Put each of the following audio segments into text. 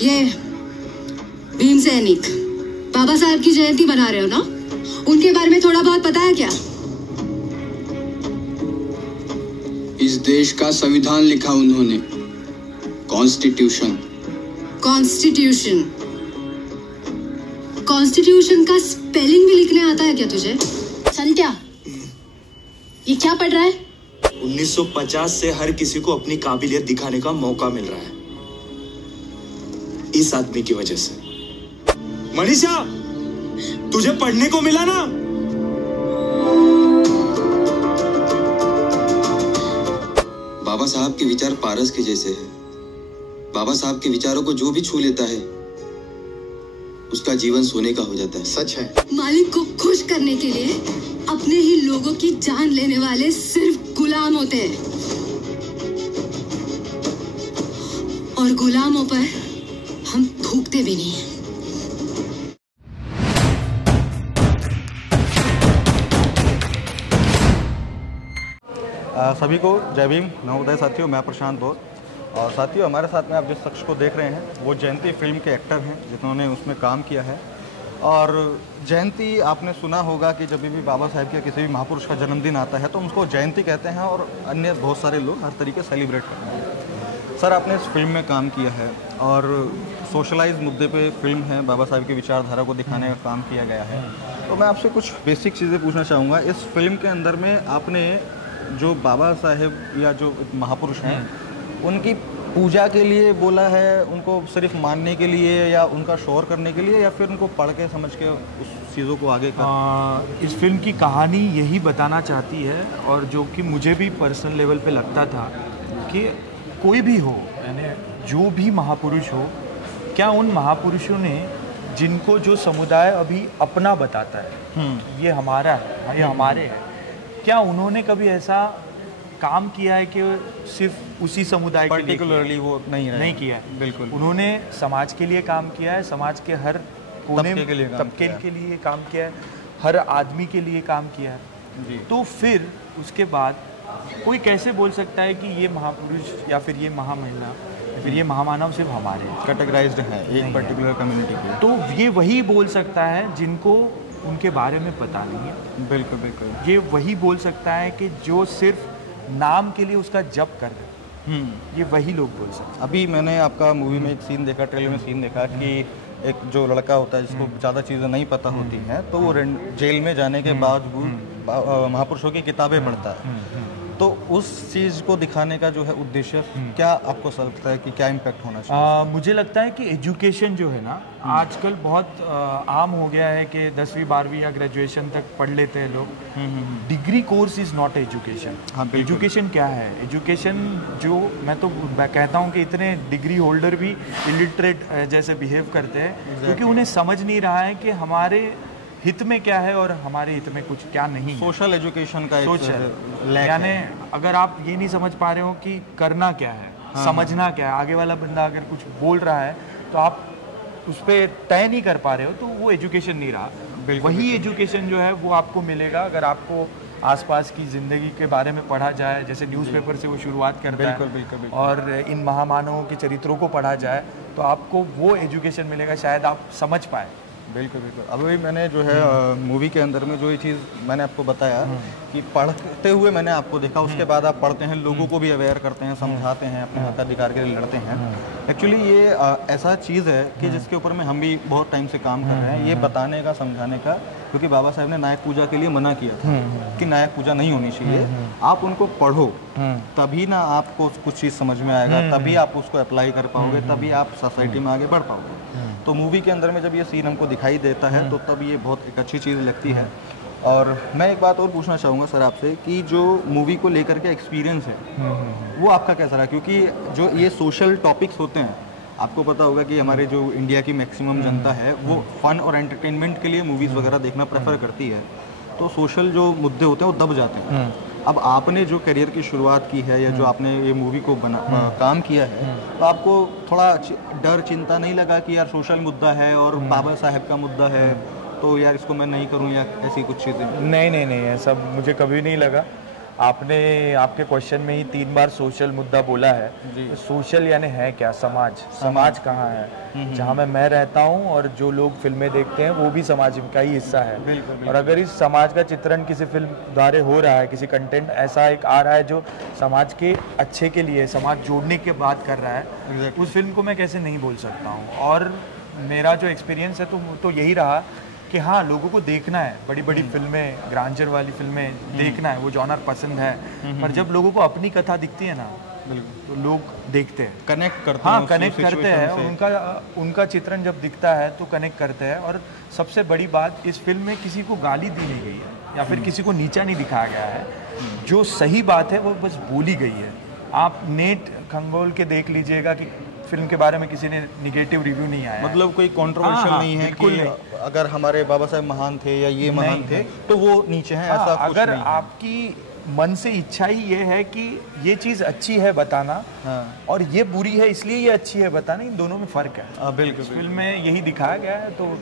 ये भीम सैनिक बाबा साहब की जयंती बना रहे हो ना, उनके बारे में थोड़ा बहुत पता है क्या? इस देश का संविधान लिखा उन्होंने, कॉन्स्टिट्यूशन। कॉन्स्टिट्यूशन? कॉन्स्टिट्यूशन का स्पेलिंग भी लिखने आता है क्या तुझे? संत्या, ये क्या पढ़ रहा है? 1950 से हर किसी को अपनी काबिलियत दिखाने का मौका मिल रहा है, इस आदमी की वजह से। मनीषा, तुझे पढ़ने को मिला ना? बाबा साहब के विचार पारस के जैसे हैं। बाबा साहब के विचारों को जो भी छू लेता है उसका जीवन सोने का हो जाता है। सच है। मालिक को खुश करने के लिए अपने ही लोगों की जान लेने वाले सिर्फ गुलाम होते हैं, और गुलामों पर हम थूकते भी नहीं। सभी को जय भीम, नवोदय साथियों। मैं प्रशांत बोध। और साथियों, हमारे साथ में आप जिस शख्स को देख रहे हैं वो जयंती फिल्म के एक्टर हैं जिन्होंने उसमें काम किया है। और जयंती आपने सुना होगा कि जब भी बाबा साहब के किसी भी महापुरुष का जन्मदिन आता है तो उसको जयंती कहते हैं, और अन्य बहुत सारे लोग हर तरीके से सेलिब्रेट करते हैं। सर, आपने इस फिल्म में काम किया है और सोशलाइज मुद्दे पे फिल्म है, बाबा साहब की विचारधारा को दिखाने का काम किया गया है। तो मैं आपसे कुछ बेसिक चीज़ें पूछना चाहूँगा। इस फिल्म के अंदर में आपने जो बाबा साहेब या जो महापुरुष हैं उनकी पूजा के लिए बोला है, उनको सिर्फ मानने के लिए या उनका शोर करने के लिए, या फिर उनको पढ़ के समझ के उस चीज़ों को आगे इस फिल्म की कहानी यही बताना चाहती है, और जो कि मुझे भी पर्सनल लेवल पे लगता था कि कोई भी हो, यानी जो भी महापुरुष हो, क्या उन महापुरुषों ने जिनको जो समुदाय अभी अपना बताता है, ये हमारा है, ये हमारे है, क्या उन्होंने कभी ऐसा काम किया है कि सिर्फ उसी समुदाय के लिए पर्टिकुलरली वो नहीं किया है? बिल्कुल। उन्होंने समाज के लिए काम किया है, समाज के हर कोने तबके के लिए काम किया है, हर आदमी के लिए काम किया है जी। तो फिर उसके बाद कोई कैसे बोल सकता है कि ये महापुरुष या फिर ये महामहिला या फिर ये महामानव सिर्फ हमारे कैटेगराइज्ड है एक पर्टिकुलर कम्युनिटी के? तो ये वही बोल सकता है जिनको उनके बारे में पता नहीं है। बिल्कुल बिल्कुल। ये वही बोल सकता है कि जो सिर्फ नाम के लिए उसका जप कर रहे, ये वही लोग बोल सकते हैं। अभी मैंने आपका मूवी में एक सीन देखा, ट्रेलर में सीन देखा कि एक जो लड़का होता है जिसको ज़्यादा चीज़ें नहीं पता होती हैं, तो वो जेल में जाने के बाद महापुरुषों की किताबें पढ़ता है। तो उस चीज़ को दिखाने का जो है उद्देश्य, क्या आपको लगता है कि क्या इम्पैक्ट होना चाहिए? मुझे लगता है कि एजुकेशन जो है ना, आजकल बहुत आम हो गया है कि 10वीं 12वीं या ग्रेजुएशन तक पढ़ लेते हैं लोग। Degree course is not education. हाँ, एजुकेशन क्या है? एजुकेशन जो मैं तो कहता हूँ कि इतने डिग्री होल्डर भी इलिटरेट जैसे बिहेव करते हैं, क्योंकि उन्हें समझ नहीं रहा है कि हमारे हित में क्या है और हमारे हित में कुछ क्या नहीं। सोशल एजुकेशन का सोच है, यानी अगर आप ये नहीं समझ पा रहे हो कि करना क्या है, समझना क्या है, आगे वाला बंदा अगर कुछ बोल रहा है तो आप उस पर तय नहीं कर पा रहे हो, तो वो एजुकेशन नहीं रहा। वही एजुकेशन जो है वो आपको मिलेगा अगर आपको आसपास की ज़िंदगी के बारे में पढ़ा जाए, जैसे न्यूज़पेपर से वो शुरुआत करता है। बिल्कुल। और इन महामानवों के चरित्रों को पढ़ा जाए तो आपको वो एजुकेशन मिलेगा, शायद आप समझ पाए। बिल्कुल। अभी मैंने जो है मूवी के अंदर में जो ये चीज़ मैंने आपको बताया कि पढ़ते हुए मैंने आपको देखा, उसके बाद आप पढ़ते हैं, लोगों को भी अवेयर करते हैं, समझाते हैं, अपने मताधिकार के लिए लड़ते हैं। एक्चुअली ये ऐसा चीज़ है कि जिसके ऊपर में हम भी बहुत टाइम से काम कर रहे हैं, ये बताने का, समझाने का, क्योंकि बाबा साहब ने नायक पूजा के लिए मना किया था कि नायक पूजा नहीं होनी चाहिए। आप उनको पढ़ो तभी ना आपको कुछ चीज़ समझ में आएगा, तभी आप उसको अप्लाई कर पाओगे, तभी आप सोसाइटी में आगे बढ़ पाओगे। तो मूवी के अंदर में जब ये सीन हमको दिखाई देता है तो तब ये बहुत एक अच्छी चीज़ लगती है। और मैं एक बात और पूछना चाहूँगा सर आपसे कि जो मूवी को लेकर के एक्सपीरियंस है वो आपका कैसा रहा? क्योंकि जो ये सोशल टॉपिक्स होते हैं, आपको पता होगा कि हमारे जो इंडिया की मैक्सिमम जनता है वो फन और एंटरटेनमेंट के लिए मूवीज़ वगैरह देखना प्रेफर करती है, तो सोशल जो मुद्दे होते हैं वो दब जाते हैं। अब आपने जो करियर की शुरुआत की है या जो आपने ये मूवी को काम किया है, तो आपको थोड़ा डर, चिंता नहीं लगा कि यार सोशल मुद्दा है और बाबा साहब का मुद्दा है, तो यार इसको मैं नहीं करूं या ऐसी कुछ चीज़ें? नहीं, ऐसा मुझे कभी नहीं लगा। आपने आपके क्वेश्चन में ही 3 बार सोशल मुद्दा बोला है। तो सोशल यानी है क्या? समाज। समाज कहाँ है? जहाँ मैं रहता हूँ और जो लोग फिल्में देखते हैं वो भी समाज का ही हिस्सा है। और अगर इस समाज का चित्रण किसी फिल्म द्वारा हो रहा है, किसी कंटेंट ऐसा एक आ रहा है जो समाज के अच्छे के लिए, समाज जोड़ने की बात कर रहा है, उस फिल्म को मैं कैसे नहीं बोल सकता हूँ। और मेरा जो एक्सपीरियंस है तो यही रहा कि हाँ, लोगों को देखना है, बड़ी बड़ी फिल्में, ग्रांजर वाली फिल्में देखना है, वो जॉनर पसंद है। पर जब लोगों को अपनी कथा दिखती है ना, तो लोग देखते हैं, कनेक्ट करते हैं। हाँ, कनेक्ट करते हैं। उनका चित्रण जब दिखता है तो कनेक्ट करते हैं। और सबसे बड़ी बात, इस फिल्म में किसी को गाली दी नहीं गई है या फिर किसी को नीचा नहीं दिखाया गया है। जो सही बात है वो बस बोली गई है। आप नेट खंगोल के देख लीजिएगा कि फिल्म के बारे में किसी ने निगेटिव रिव्यू नहीं आया। मतलब कोई कंट्रोवर्शियल नहीं है कि अगर हमारे बाबा साहब महान थे या ये महान थे तो वो नीचे हैं, ऐसा कुछ अगर नहीं है। आपकी मन से इच्छा ही ये है कि ये चीज़ अच्छी है बताना, और ये बुरी है इसलिए ये अच्छी है बताना, इन दोनों में फ़र्क है। बिल्कुल। इस फिल्म में यही दिखाया गया है। तो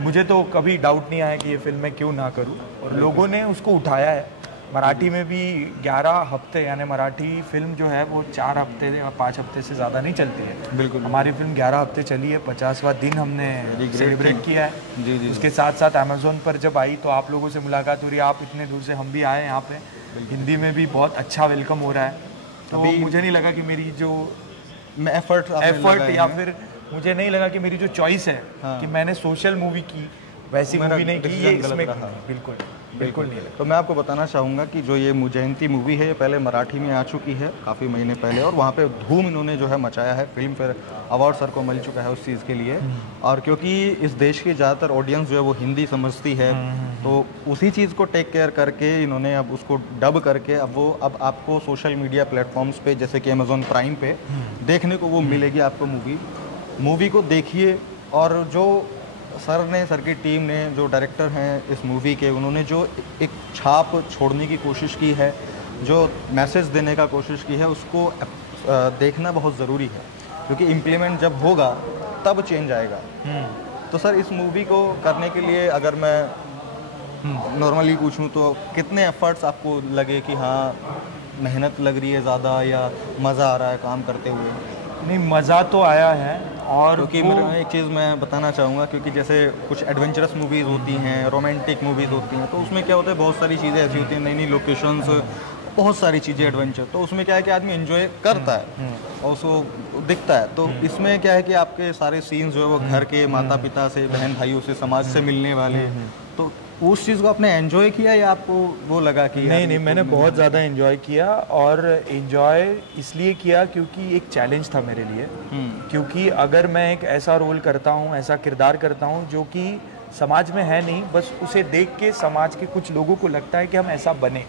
मुझे तो कभी डाउट नहीं आया कि ये फिल्म मैं क्यों ना करूँ, और लोगों ने उसको उठाया है। मराठी में भी 11 हफ्ते, यानी मराठी फिल्म जो है वो 4 हफ्ते या 5 हफ्ते से ज़्यादा नहीं चलती है। बिल्कुल। हमारी फिल्म 11 हफ्ते चली है, 50वां दिन हमने सेलिब्रेट किया है। जी। उसके साथ साथ अमेज़ोन पर जब आई तो आप लोगों से मुलाकात हो रही है। आप इतने दूर से, हम भी आए यहाँ पे, हिंदी में भी बहुत अच्छा वेलकम हो रहा है। तो मुझे नहीं लगा कि मेरी जो एफर्ट या फिर मुझे नहीं लगा कि मेरी जो चॉइस है कि मैंने सोशल मूवी की, वैसी मूवी नहीं की, ये इसमें बिल्कुल नहीं लगा। तो मैं आपको बताना चाहूँगा कि जो ये मुजयंती मूवी है, ये पहले मराठी में आ चुकी है काफ़ी महीने पहले, और वहाँ पे धूम इन्होंने जो है मचाया है। फिल्म फेयर अवार्ड सर को मिल चुका है उस चीज़ के लिए। और क्योंकि इस देश की ज़्यादातर ऑडियंस जो है वो हिंदी समझती है, तो उसी चीज़ को टेक केयर करके इन्होंने अब उसको डब करके अब आपको सोशल मीडिया प्लेटफॉर्म्स पे जैसे कि अमेज़ॉन प्राइम पे देखने को वो मिलेगी आपको मूवी को देखिए। और जो सर की टीम ने, जो डायरेक्टर हैं इस मूवी के, उन्होंने जो एक छाप छोड़ने की कोशिश की है, जो मैसेज देने का कोशिश की है, उसको देखना बहुत ज़रूरी है। क्योंकि इम्प्लीमेंट जब होगा तब चेंज आएगा। तो सर, इस मूवी को करने के लिए अगर मैं नॉर्मली पूछूं तो कितने एफर्ट्स आपको लगे कि हाँ मेहनत लग रही है ज़्यादा, या मज़ा आ रहा है काम करते हुए? नहीं, मज़ा तो आया है। और क्योंकि एक चीज़ मैं बताना चाहूँगा, क्योंकि जैसे कुछ एडवेंचरस मूवीज़ होती हैं, रोमांटिक मूवीज़ होती हैं, तो उसमें क्या होता है, बहुत सारी चीज़ें ऐसी होती हैं, नई नई लोकेशंस, बहुत सारी चीज़ें एडवेंचर, तो उसमें क्या है कि आदमी एंजॉय करता है और उसको दिखता है। तो इसमें क्या है कि आपके सारे सीन्स जो है वो घर के, माता पिता से, बहन भाइयों से, समाज से मिलने वाले, तो उस चीज़ को आपने एंजॉय किया या आपको वो लगा कि नहीं, मैंने बहुत ज़्यादा एंजॉय किया। और एंजॉय इसलिए किया क्योंकि एक चैलेंज था मेरे लिए। क्योंकि अगर मैं एक ऐसा रोल करता हूँ, ऐसा किरदार करता हूँ जो कि समाज में है नहीं, बस उसे देख के समाज के कुछ लोगों को लगता है कि हम ऐसा बने,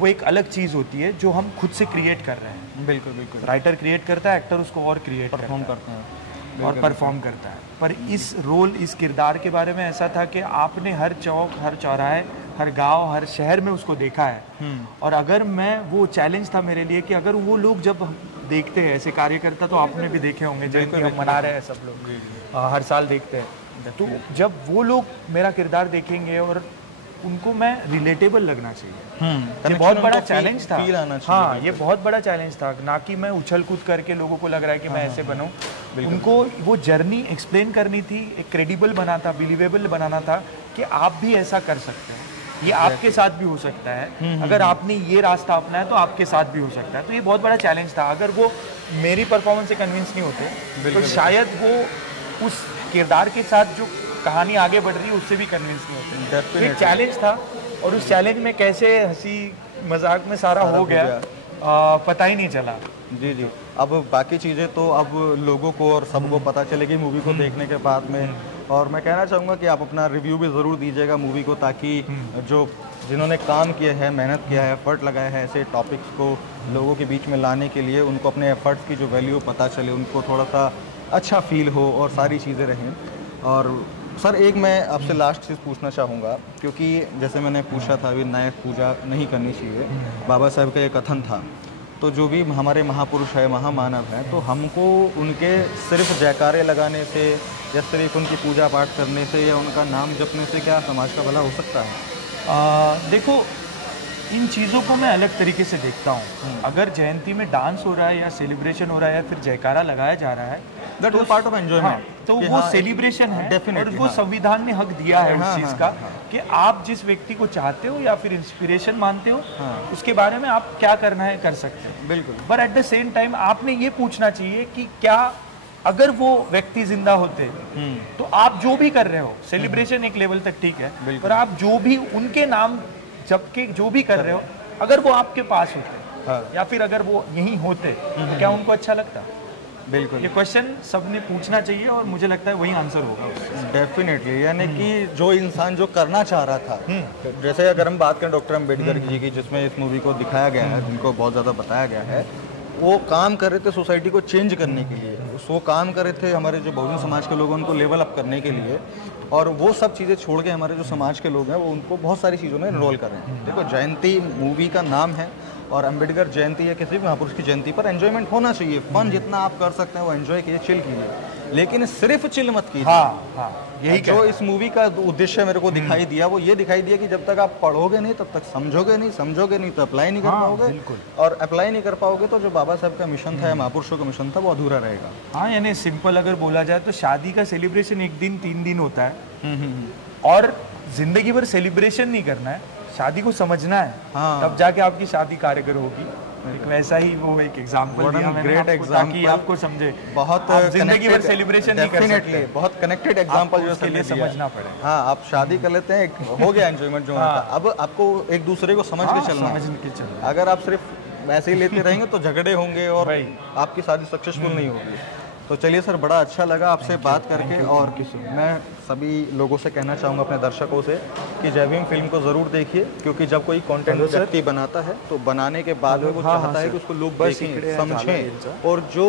वो एक अलग चीज़ होती है जो हम खुद से क्रिएट कर रहे हैं। बिल्कुल। राइटर क्रिएट करता है, एक्टर उसको और क्रिएट परफॉर्म करते हैं और परफॉर्म करता है। पर इस किरदार के बारे में ऐसा था कि आपने हर चौक, हर चौराहे, हर गांव, हर शहर में उसको देखा है। और अगर वो चैलेंज था मेरे लिए कि अगर वो लोग जब देखते हैं ऐसे कार्यकर्ता, तो आपने भी देखे होंगे जिनको हम मना रहे हैं, सब लोग हर साल देखते हैं, तो जब वो लोग मेरा किरदार देखेंगे और उनको मैं रिलेटेबल लगना चाहिए, ये बहुत बड़ा चैलेंज था। हाँ, ये बहुत बड़ा चैलेंज था, ना कि मैं उछल कूद करके लोगों को लग रहा है कि मैं ऐसे बनूं। उनको वो जर्नी एक्सप्लेन करनी थी, एक क्रेडिबल बनाता, बिलीवेबल बनाना था कि आप भी ऐसा कर सकते हैं, ये आपके साथ भी हो सकता है। अगर आपने ये रास्ता अपनाया तो आपके साथ भी हो सकता है। तो ये बहुत बड़ा चैलेंज था। अगर वो मेरी परफॉर्मेंस से कन्विंस नहीं होते तो शायद वो उस किरदार के साथ जो कहानी आगे बढ़ रही है उससे भी कन्विंस नहीं होते। एक चैलेंज था, और उस चैलेंज में कैसे हंसी मजाक में सारा हो गया पता ही नहीं चला। जी। अब बाकी चीज़ें तो अब लोगों को और सबको पता चलेगी मूवी को देखने के बाद में। और मैं कहना चाहूँगा कि आप अपना रिव्यू भी ज़रूर दीजिएगा मूवी को, ताकि जिन्होंने काम किया है, मेहनत किया है, एफर्ट लगाया है ऐसे टॉपिक्स को लोगों के बीच में लाने के लिए, उनको अपने एफर्ट्स की जो वैल्यू पता चले, उनको थोड़ा सा अच्छा फील हो और सारी चीज़ें रहें। और सर, एक मैं आपसे लास्ट चीज़ पूछना चाहूँगा, क्योंकि जैसे मैंने पूछा था अभी, नायक पूजा नहीं करनी चाहिए, बाबा साहब का ये कथन था, तो जो भी हमारे महापुरुष है, महामानव हैं, तो हमको उनके सिर्फ जयकारे लगाने से या सिर्फ उनकी पूजा पाठ करने से या उनका नाम जपने से क्या समाज का भला हो सकता है? देखो, इन चीज़ों को मैं अलग तरीके से देखता हूँ। अगर जयंती में डांस हो रहा है या सेलिब्रेशन हो रहा है या फिर जयकारा लगाया जा रहा है, that is part of enjoyment. तो वो सेलिब्रेशन है, और वो संविधान ने हक दिया है उस चीज़ का कि आप जिस व्यक्ति को चाहते हो या फिर इंस्पिरेशन मानते हो, उसके बारे में आप क्या करना है कर सकते हैं। बिल्कुल। पर एट द सेम टाइम आपने ये पूछना चाहिए कि क्या अगर वो व्यक्ति जिंदा होते तो आप जो भी कर रहे हो, सेलिब्रेशन एक लेवल तक ठीक है, पर आप जो भी उनके नाम जबकि जो भी कर रहे हो, अगर वो आपके पास होते या फिर अगर वो यहीं होते, तो क्या उनको अच्छा लगता? बिल्कुल, ये क्वेश्चन सबने पूछना चाहिए और मुझे लगता है वही आंसर होगा उसका। डेफिनेटली, यानी कि जो इंसान जो करना चाह रहा था, जैसे अगर हम बात करें डॉक्टर अम्बेडकर जी की, जिसमें इस मूवी को दिखाया गया है, जिनको बहुत ज़्यादा बताया गया है, वो काम कर रहे थे सोसाइटी को चेंज करने के लिए, वो काम कर रहे थे हमारे जो बहुजन समाज के लोग हैं उनको लेवल अप करने के लिए, और वो सब चीज़ें छोड़ के हमारे जो समाज के लोग हैं वो उनको बहुत सारी चीज़ों में इन्रोल कर रहे हैं। देखो, जयंती मूवी का नाम है और अम्बेडकर जयंती या किसी भी महापुरुष की जयंती पर एंजॉयमेंट होना चाहिए। फन जितना आप कर सकते हैं वो एंजॉय कीजिए, चिल कीजिए, लेकिन सिर्फ चिल मत कीजिए। यही जो इस मूवी का उद्देश्य मेरे को दिखाई दिया, वो ये दिखाई दिया कि जब तक आप पढ़ोगे नहीं तब तक समझोगे नहीं तो अप्लाई नहीं कर पाओगे, और अप्लाई नहीं कर पाओगे तो जो बाबा साहब का मिशन था या महापुरुषों का मिशन था वो अधूरा रहेगा। हाँ, यानी सिंपल अगर बोला जाए तो शादी का सेलिब्रेशन 1 दिन 3 दिन होता है, और जिंदगी भर सेलिब्रेशन नहीं करना है, शादी को समझना है, तब जाके आपकी शादी कारगर होगी। एक वैसा ही वो एक एग्जांपल दिया मैंने, ग्रेट एग्जांपल कि आपको समझे। बहुत जिंदगी भर सेलिब्रेशन नहीं कर सकते, बहुत कनेक्टेड एग्जांपल जो उसके लिए समझना पड़ेगा। हाँ, आप शादी कर लेते हैं, हो गया एंजॉयमेंट जो होता है, अब आपको एक दूसरे को समझ के चलना है। अगर आप सिर्फ वैसे ही लेते रहेंगे तो झगड़े होंगे और आपकी शादी सक्सेसफुल नहीं होगी। तो चलिए सर, बड़ा अच्छा लगा आपसे बात करके, और मैं सभी लोगों से कहना चाहूँगा, अपने दर्शकों से, कि जय भीम फिल्म को ज़रूर देखिए, क्योंकि जब कोई कंटेंट व्यक्ति बनाता है तो बनाने के बाद में वो चाहता है कि उसको लोग देखें, समझें, और जो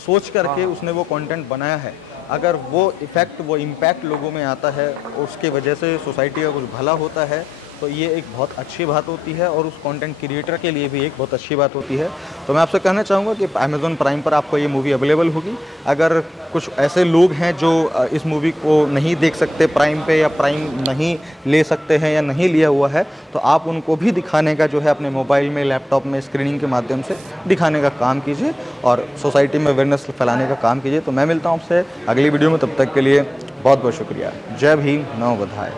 सोच करके उसने वो कंटेंट बनाया है, अगर वो इफेक्ट, वो इम्पैक्ट लोगों में आता है, उसकी वजह से सोसाइटी का कुछ भला होता है, तो ये एक बहुत अच्छी बात होती है, और उस कंटेंट क्रिएटर के लिए भी एक बहुत अच्छी बात होती है। तो मैं आपसे कहना चाहूँगा कि अमेज़ॉन प्राइम पर आपको ये मूवी अवेलेबल होगी। अगर कुछ ऐसे लोग हैं जो इस मूवी को नहीं देख सकते प्राइम पे, या प्राइम नहीं ले सकते हैं या नहीं लिया हुआ है, तो आप उनको भी दिखाने का जो है अपने मोबाइल में, लैपटॉप में स्क्रीनिंग के माध्यम से दिखाने का काम कीजिए, और सोसाइटी में अवेयरनेस फैलाने का काम कीजिए। तो मैं मिलता हूँ आपसे अगली वीडियो में, तब तक के लिए बहुत बहुत शुक्रिया। जय भीम, नमो बुद्धाय।